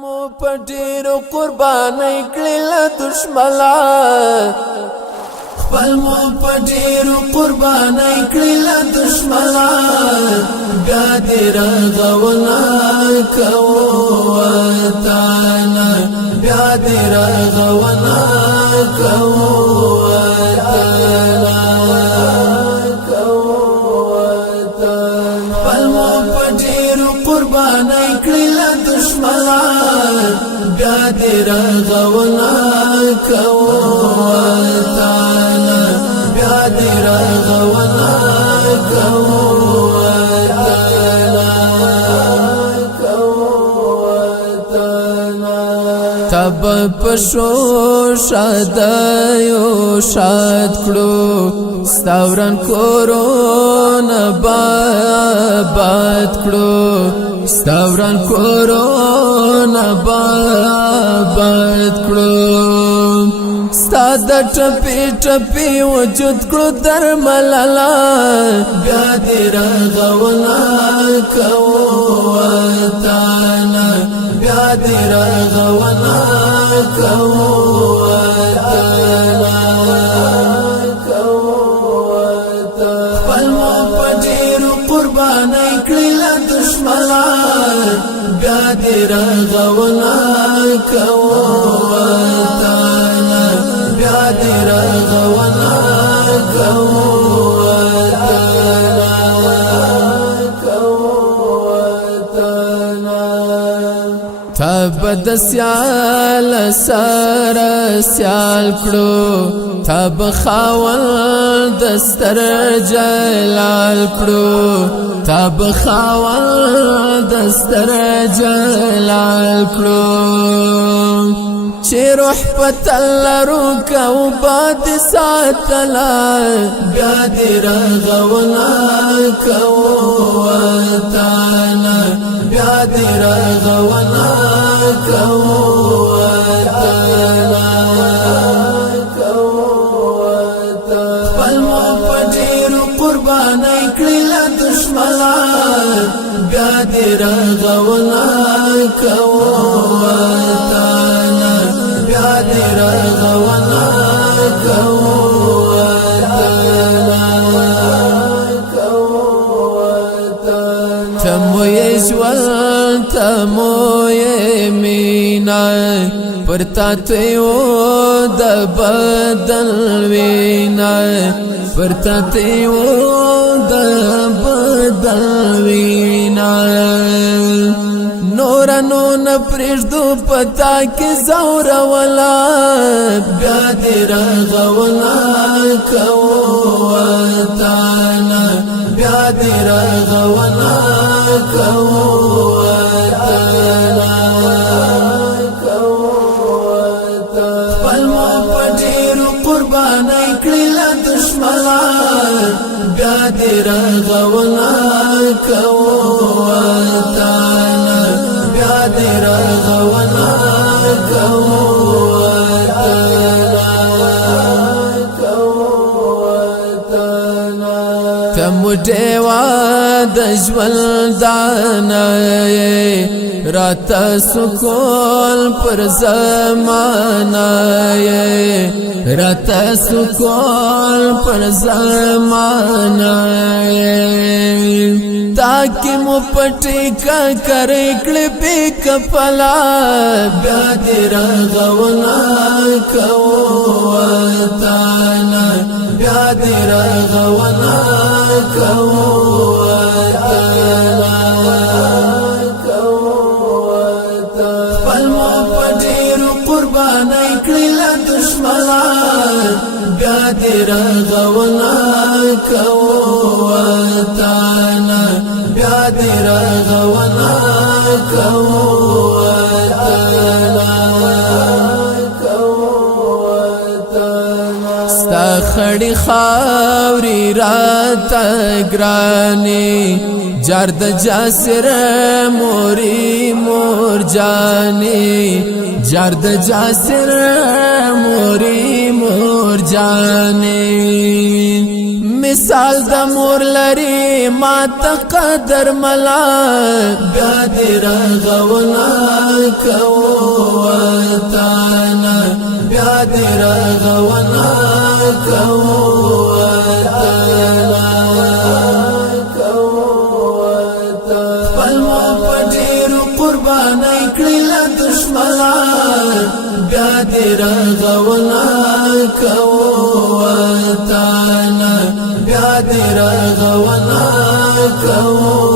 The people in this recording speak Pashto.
مو پټیرو قربانای کړل دشملا خپل مو پټیرو قربانای کړل دشملا بیا دې رغونا کوتانا بیا دې رغونا کوتانا خپل مو پټیرو قربانای کړل دشملا بیا دې رغونا کوتانا بیا دې رغونا کوتانا تب پښو شادایو شاد کړو ستورن کورونا باد کړو ستورن کورونا باد کړو ستاد ټپی ټپی وجود کړو درملالا بیا دې رغونا کوتانا بیا دې رغونا کوتانا خپل مو پټیرو قربانای کړل دشملا بیا دې رغونا کوتانا بیا دې رغونا کوتانا تب د سیال سر سیال کړو تب خاول دستر جلال کړو تب خاول دستر جلال کړو چې روح پتل روکا او باد ساتلا بیا دې رغونا کوتانا بیا دې رغونا کوتانا خپل مو پټیرو قربانای کړل دشملا بیا دې رغونا کوتانا بیا دې رغونا کوتانا تمو یې ژوند تمو یې مینا پرتا تیو د بدل وینا پرتا تیو د بدل وینا نور نو نپرشدو پتا کی زور ولا بیا دې رغونا کوتانا بیا دې رغونا کوتانا خپل مو پټیرو قربانای کړل دشملا بیا دې رغونا کوتانا بیا دې رغونا کوتانا تمو دیوا د ژوند دانا رات سکول پر زمانہ رات سکول پر زمانہ تاکي مو پټي کا کرے کلپ کپلا بیا دې رغونا کوتانا بیا دې رغونا کوتانا خپل مو پټیرو قربانای کړل دشملا بیا دې رغونا کوتانا بیا دې رغونا کوتانا ستا خړې خاورې راته ګرانې جار د جاسر موري مور جانې جار د جاسر موري مور جانې مثال د مور لري ما ته قدر ملا بیا دې رغونا کوتانا بیا دې رغونا کوتانا پلمو په ډېرو قربانۍ کړې له دشمنان بیا دې رغونا کوتانا بیا دې رغونا کوتانا